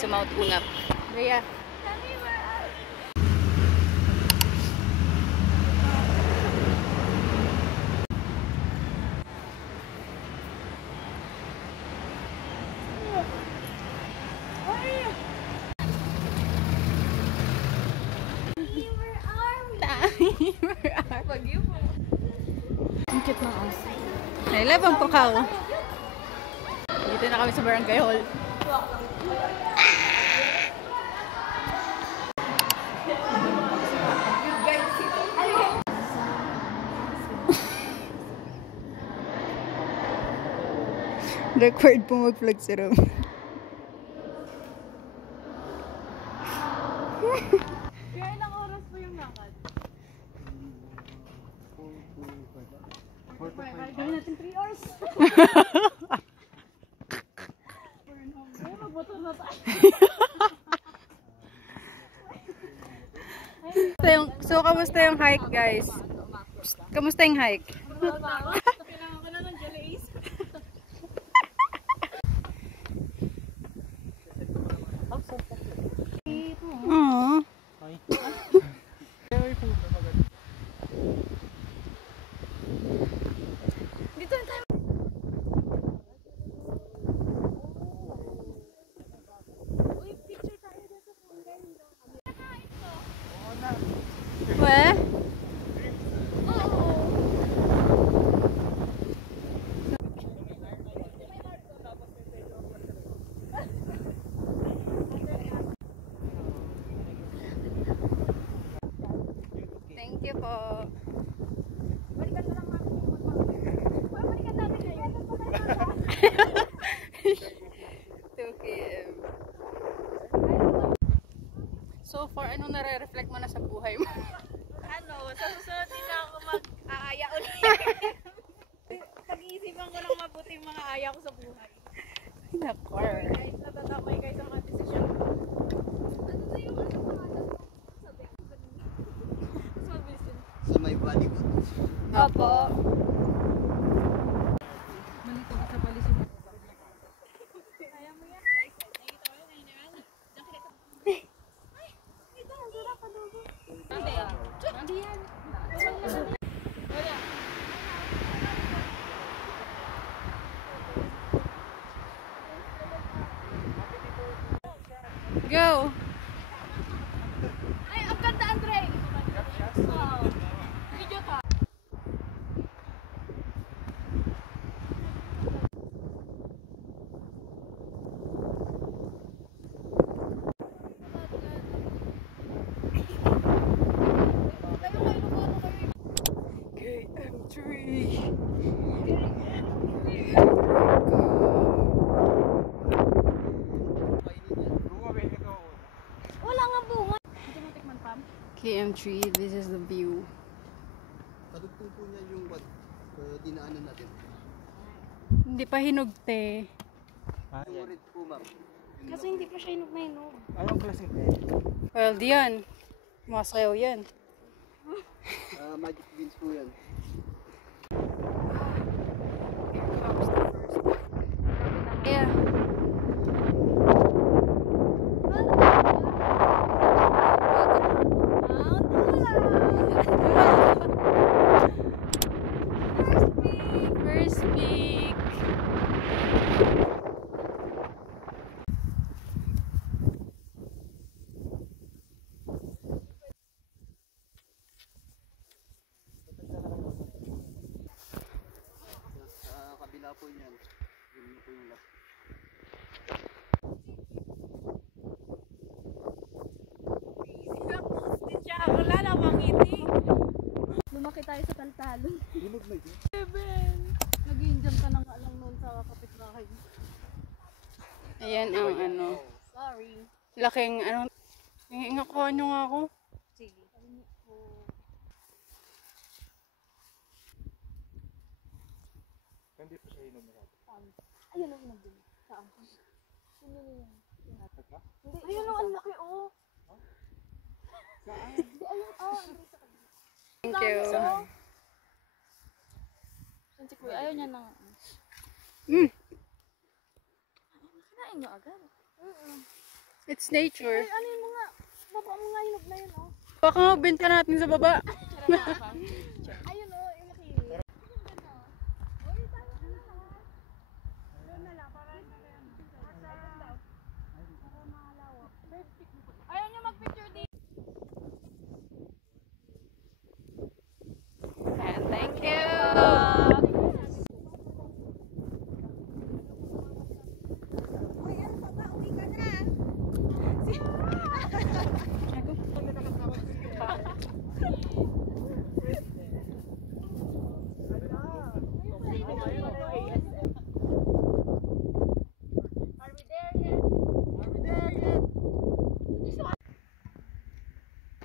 to Mount Ungap. Rhea. Ang cute ng aso. Nailabang po ka. Dito na kami sa barangay hall. Required po mag-vlog si Rom. Kaya ilang oras po yung lakad? 4 gawin natin 3 hours. Magmotor na tayo. So, kamusta yung hike, guys? Kamusta yung hike? Kailangan ko na ng jellies. Aww. Dito na tayo. Uy, picture tayo dyan sa phone. Weh? Thank you po. Balikan na lang kami. Balikan natin ngayon. 2 km. So far, anong nare-reflect mo na sa buhay mo? Ano, sa susunod din ako mag-aaya ulit. Pag-iisipan ko ng mabuti yung mga aya ko sa buhay. Nakor. Guys, natatamay kayo sa mga desisyon. Ano na yung pangalan mo? Sabi ko kanina. Mas mabilis yun. Sa may Bollywood. Opo. Malito ka sa palisin. Kaya mo yan. Nakikita ko yun. Ngayon. Ay, ito. Ang sarap. Adobo. Hindi yan. Wala. Go! Ay, ang ganda, Andre! Wow. Video ka. Wala nga bunga. Hindi mo tikman, Pam? KM3, this is the view. Kadugtong po niya yung dinaanan natin. Hindi pa hinugte. Yung red po, ma'am. Kaso hindi pa siya inog na inog. Anong klaseng te? Well, diyan. Masayaw yan. Magic beans po yan. Yeah. First peak. Sa kabila po niyan. Yun na po yung last. Wala na mangiti. Lumaki tayo sa taltalon. Hinog na yun. Seven. Nag-i-enjam ka na nga lang noon sa kapitbahay. Ayan ang ano. Sorry. Laking ano. Ingakuha nyo nga ako. Sige. Hindi po siya hinog na natin. Ayun ang nandun. Saan? Ayun. Ayun ang laki, oh. Saan? Ayun, sa kabila. Thank you. Yan si Kuya, ayaw niya na. Mm. Kinain mo agad. It's nature. Ano yung mga, baba mga hinog na yun, oh. Baka nga benta natin sa baba. Ayun, oh, yung makinig. Ayaw nyo mag-picture dito. And thank you.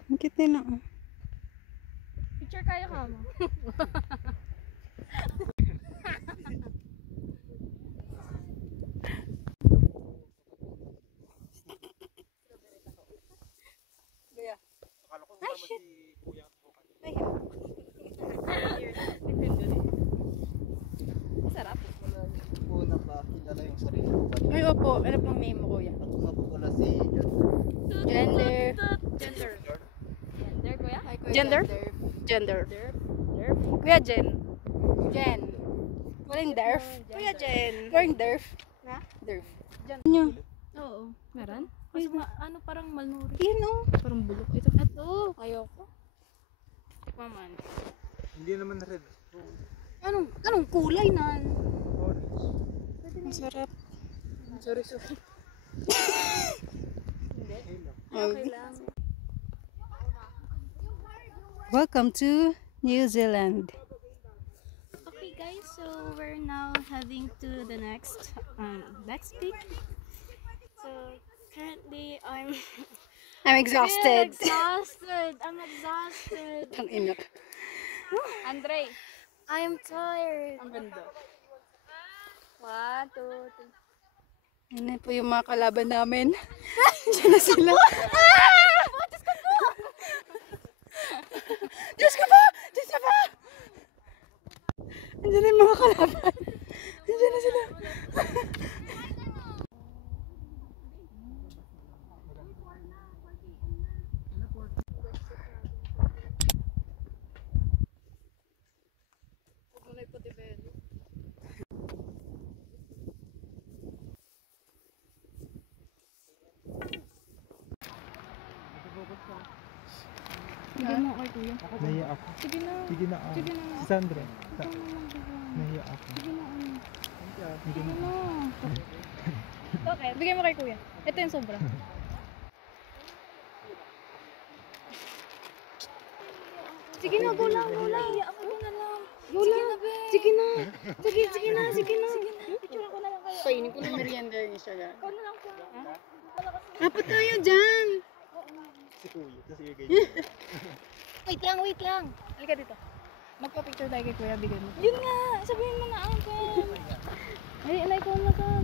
Ang cute nila. Picture kayo ka mo. Ay, shit. Ay, Sarap. Una pa, kilala yung sarili ko. ay, opo. Ano pang name mo, kuya? At nga po pala si John. Gender. Gender. Gender, kuya? Ay, kuya, Gender? Gender. Derp. Kuya Jen. Jen. Walang derf. Kuya Jen. Walang derf. Ha? Derf. Ano? Oo. Meron? Kasi ano parang malnourished. Yun o. Parang bulok. Ito. Ayoko. Tikman. Hindi naman red. Anong kulay nan? Orange. Ang sarap. Sorry. Okay lang. Welcome to New Zealand. Okay guys, so we're now heading to the next peak. So currently I'm Exhausted. I'm exhausted. Ang ina. Andre, I'm tired. Ang ganda. 1, 2, 3. Yan na po yung mga kalaban namin. Diyan na sila. Diyos ko po! Diyos ko po! Andiyan na yung mga kalaban. Andiyan na sila. Sige mo kay kuya. Nahiya ako. Sige na. Sige na. Sige na. Si Sandra. Nahiya ako. Sige na. Sige na. Okay, bigyan mo kay kuya. Ito yung sobra. Sige na, go lang, go lang. Ako na lang. Go lang. Sige na. Sige na. Picture ko na lang kayo. Painin ko ng merienda yung isa yan. Ikaw na lang po. Apat tayo dyan! Si Kuya. Kasi yung ganyan. Wait lang. Halika dito. Magpa-picture tayo kay kuya, bigyan mo. Yun nga, sabihin mo na Pam. Ay, ikaw na Pam.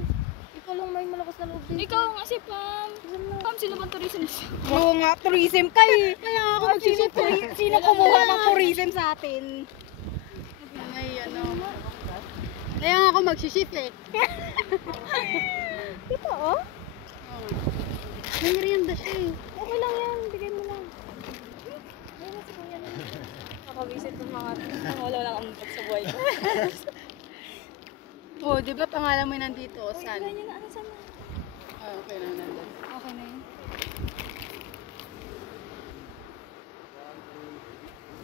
Ikaw lang may malakas na loob dito. Ikaw nga si Pam. Pam, sino bang tourism siya? Oo nga, tourism kayo. Kaya ako mag-shift. Sino kumuha ng tourism sa atin? Ay, ano. Kaya ako mag-shift eh. Dito, oh. May merienda siya eh. Okay lang yan, bigyan mo lang. Ayun na si kuya na. Nakabisit ng mga wala lang ang sa buhay ko. Oh, di ba pangalan mo nandito? Saan? Ganyan na, ano saan na? Ah, okay na nandun. Okay na yun.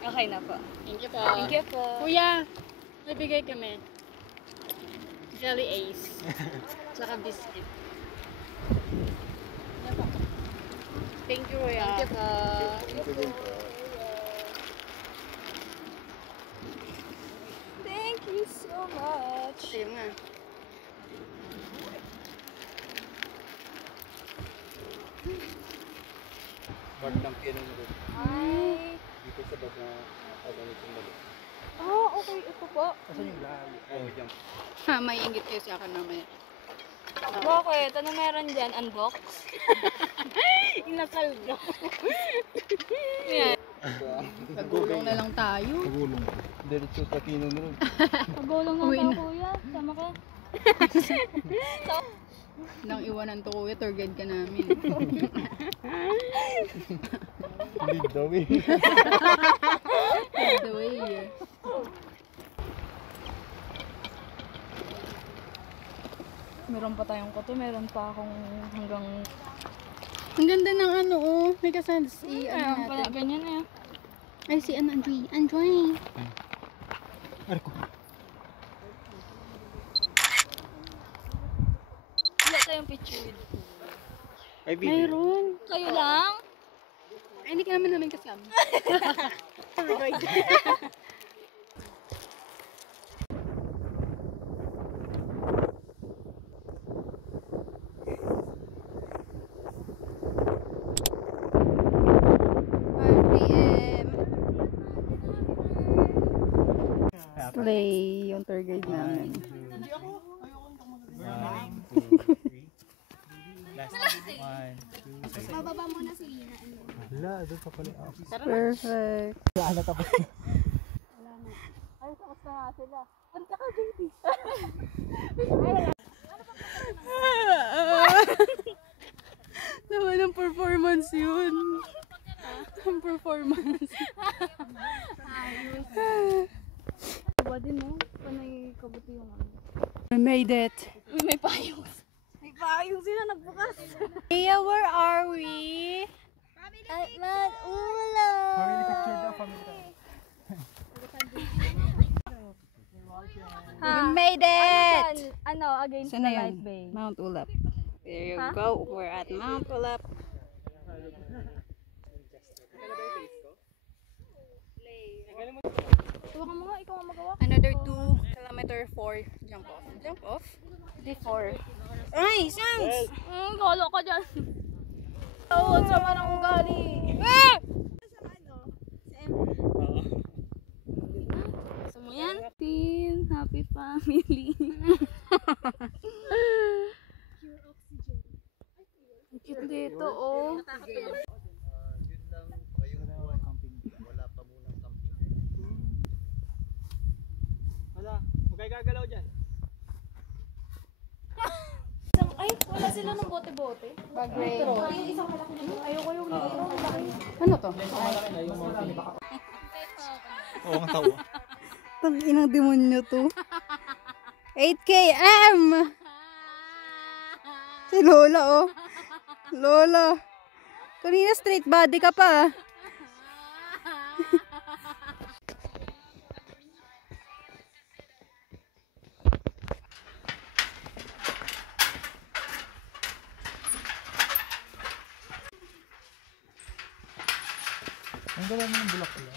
Okay na po. Thank you po. Thank you po. Kuya, may bigay kami. Jelly Ace. Tsaka biscuit. Thank you, Kuya. Thank you po. Thank you so much. Ayun nga. Part ng kinong room. Hi. Dito sa bag na pagawin yung balik. Oh, okay. Ito po. Asan yung lahat? Oh, dyan. Ha, may inggit kayo sa akin mamaya. Bakit? Ano meron dyan? Unbox? Inakal na. Yan. Nagulong na lang tayo. Nagulong. Diretso sa kinong room. Pagulong na Uwi ba, na. kuya? Sama ka? Nang iwanan to kuya, tour guide ka namin. Lead the way. By the way. Meron pa tayong koto, meron pa akong hanggang... Ang ganda ng ano oh. May kasal si ano pala, natin. ganyan na yan. Ay si ano, Andrew. Andrew. Arko. Wala tayong picture. Ay, video. Mayroon. Kayo lang? Ay, hindi ka namin kasama. Play yung tour guide namin. Bababa muna si Lina. Wala, doon pa pala. Perfect. Wala tapos. Ay, tapos na nga sila. Punta ka, JD. Naman ang performance yun. Ang performance. Diba din, no? Panay kabuti yung ano. We made it. May payong. May payong sila nagbukas. Mia, where are we? At mag-ulo. Family picture daw, family daw. We made it! Ano, against Saan the na light yun? bay. Mount Ulap. There you Huh? go. We're at Mount Ulap. Tuwa mo nga, ikaw ang magawa. Another 2 kilometer 4 jump off. Jump off? D4. Ay, Sans! Galo ka dyan. Oo, ang sama ng ugali. Gusto mo yan? Team, happy family. Ang cute dito, oh. Yun lang, ngayong buwan, wala pa munang camping. Wala, huwag kayo gagalaw dyan. Ay, wala sila ng bote-bote. Bagay. Ayoko yung Ano to? Oo, ang tawa. Tang inang demonyo to. 8 km! Si Lola oh. Lola. Kanina straight body ka pa. Ang gala mo ng bulak nila.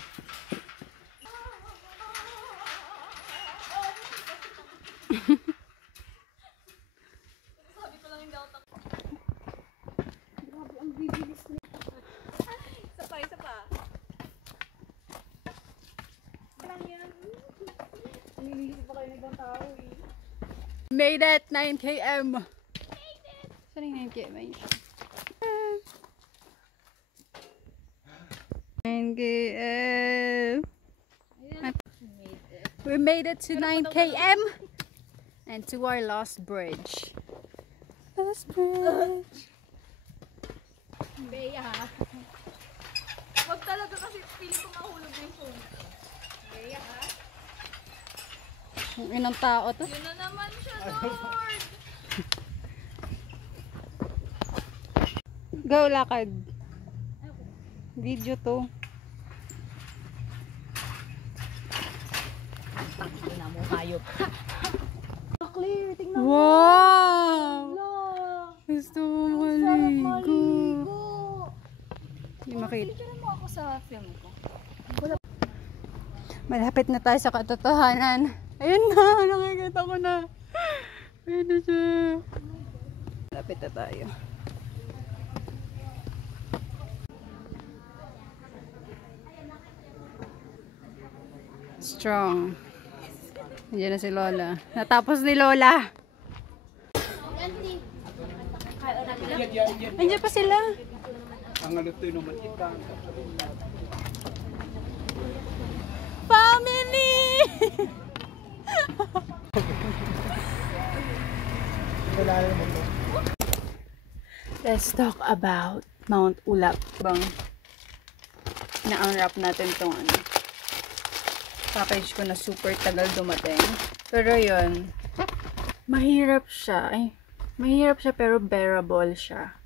Isa pa. Made it 9 km. Saan yung 9 km? 9 km. We made it to 9 km and to our last bridge. Last bridge. Beya, ha? Wag talaga kasi pili ko mahulog yung phone. Beya, ha? Ang inang tao to. Yun na naman siya, Lord! Go, lakad. Video to. Tingnan mo, hayop. Clear, tingnan Wow! mo. Gusto mo maligo. Hindi makita. Picture mo ako sa film ko. Malapit na tayo sa katotohanan. Ayun na, nakikita ko na. Ayun na siya. Malapit na tayo. Strong. Nandiyan na si Lola. Natapos ni Lola. Nandiyan pa sila. Ang alutoy naman itang. Family! Wala naman to. Let's talk about Mount Ulap. Bang na-unwrap natin tong ano, package ko na super tagal dumating. Pero yun, mahirap siya. Ay, mahirap siya pero bearable siya.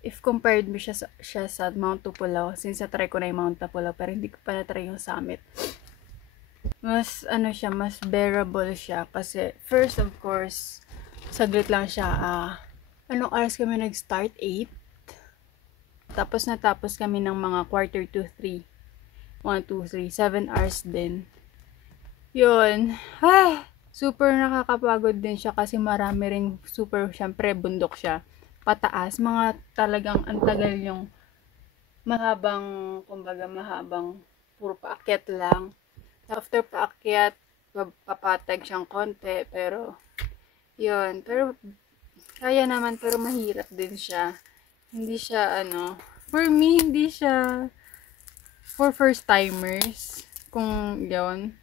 If compared mo siya sa Mount Tupulaw, since na-try ko na yung Mount Tupulaw, pero hindi ko pa na-try yung summit. Mas, ano siya, mas bearable siya. Kasi, first of course, saglit lang siya. Anong oras kami nag-start? 8? Tapos natapos kami ng mga quarter to 3. 1, 2, 3. 7 hours din. Yun. Super nakakapagod din siya kasi marami ring super, syempre, bundok siya. Pataas, mga talagang antagal yung mahabang, kumbaga mahabang puro paakyat lang. After paakyat, papatag siyang konti, pero yun, pero kaya naman, pero mahirap din siya. Hindi siya for me, hindi siya for first timers. Kung yun,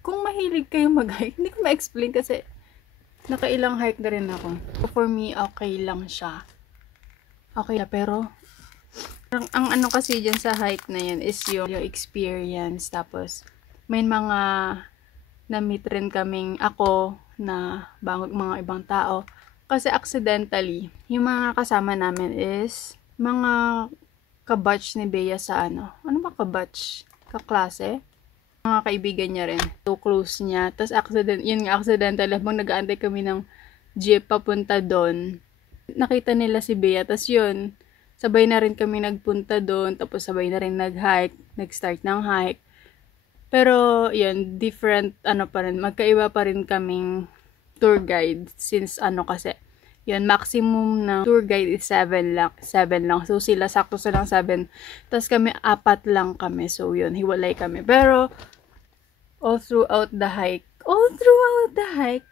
kung mahilig kayo mag-hike, hindi ko ma-explain kasi nakailang hike na rin ako. For me, okay lang siya. Okay lang, pero ang ano kasi dyan sa hike na yan is yung experience. Tapos, may mga na-meet rin kaming ako na mga ibang tao. Kasi accidentally, yung mga kasama namin is mga kabatch ni Bea sa ano ba kabatch? Kaklase? Mga kaibigan niya rin. So close niya. Tapos accidental habang nag-aantay kami ng jeep papunta doon. Nakita nila si Bea. Tapos yun, sabay na rin kami nagpunta doon. Tapos sabay na rin nag-hike. Nag-start ng hike. Pero yun, different pa rin. Magkaiba pa rin kaming tour guide. Since kasi, yun, maximum na tour guide is 7 lang. 7 lang. So sila, sakto silang 7. Tapos kami, 4 lang kami. So yun, hiwalay kami. Pero, all throughout the hike,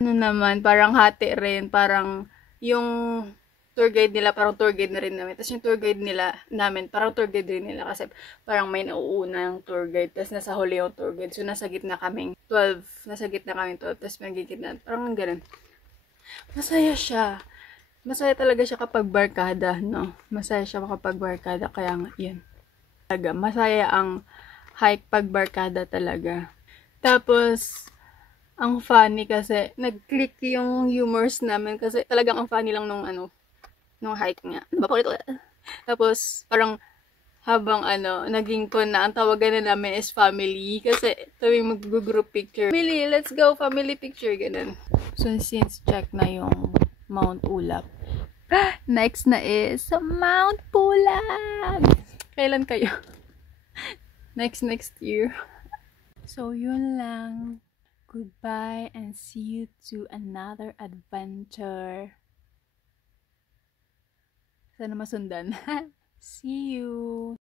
naman, parang hati rin, parang yung tour guide nila, parang tour guide na rin namin. Tapos yung tour guide namin, parang tour guide rin nila kasi parang may nauuna yung tour guide, tapos nasa huli yung tour guide. So nasa gitna kaming 12, tapos may gitna, parang ganun. Masaya siya. Masaya talaga siya kapag barkada, no? Masaya siya kapag barkada, kaya nga, yun. Talaga, masaya ang hike pag barkada talaga. Tapos, ang funny kasi, nag-click yung humors namin kasi talagang ang funny lang nung hike nga. Tapos, parang habang naging ko na, ang tawagan na namin is family kasi tuwing mag-group picture. Family, let's go, family picture, ganun. So, since check na yung Mount Ulap, next na is Mount Pulag! Kailan kayo? Next year. So, yun lang. Goodbye and see you to another adventure. Sana masundan. See you!